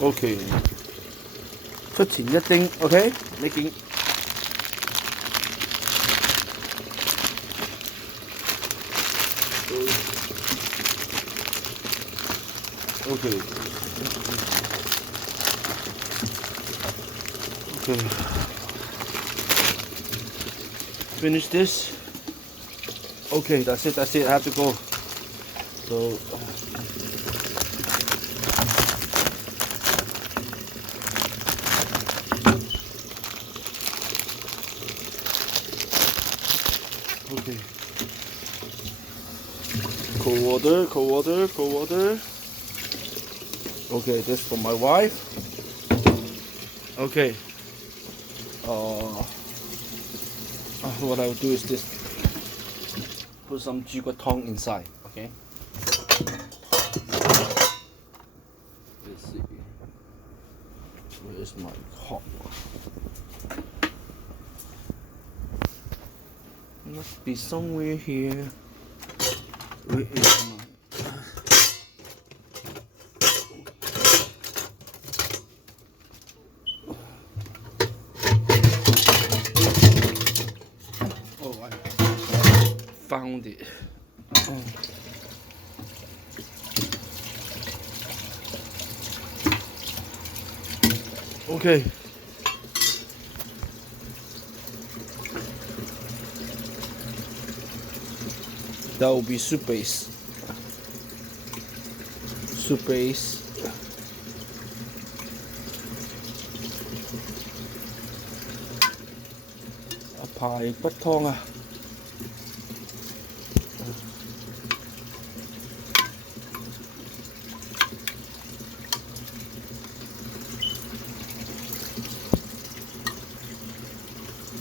OK， 出前一丁 OK， making OK OK finish this. OK, that's it, I have to go. So OK, cold water. OK, this for my wife. OK, what I will do is this. Put some 豬骨湯 inside. OK. Let's see. Where's my hot one? Must be somewhere here. Where is my? Oh, I found it. Oh. Okay. That will be soup base. Soup base. Bài bất thong à.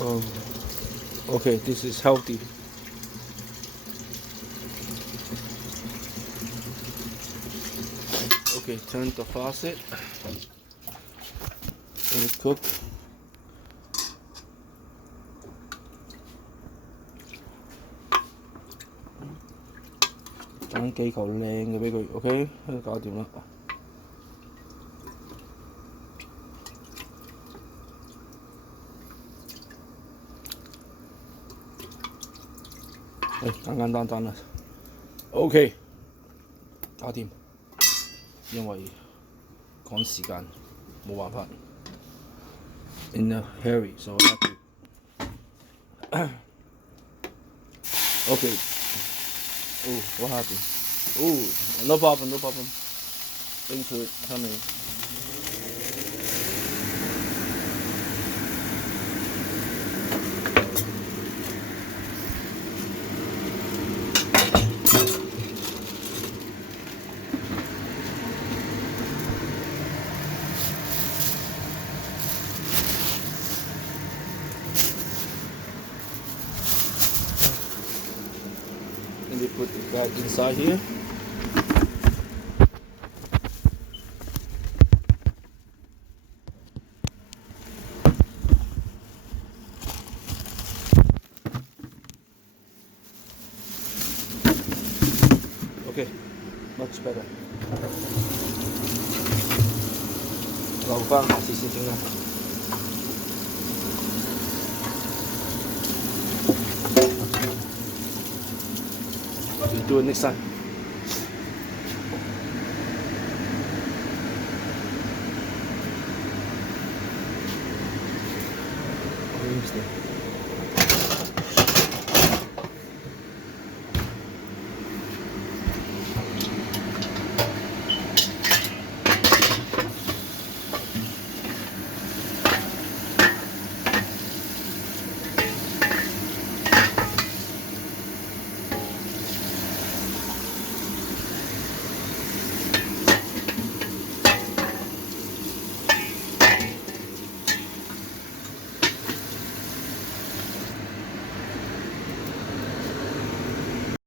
Oh, okay, this is healthy. Okay, turn the faucet. Let it cook.揀幾嚿靚嘅俾佢 ，OK， 搞掂啦。簡單啦 ，OK， 搞掂。因為趕時間，冇辦法。In a hurry, so I have to. Okay. Oh, what happened? Oh, no problem. Into it, honey. And we put that inside here. Okay, much better. 留返下次先整啦。We'll do it next time. Where's the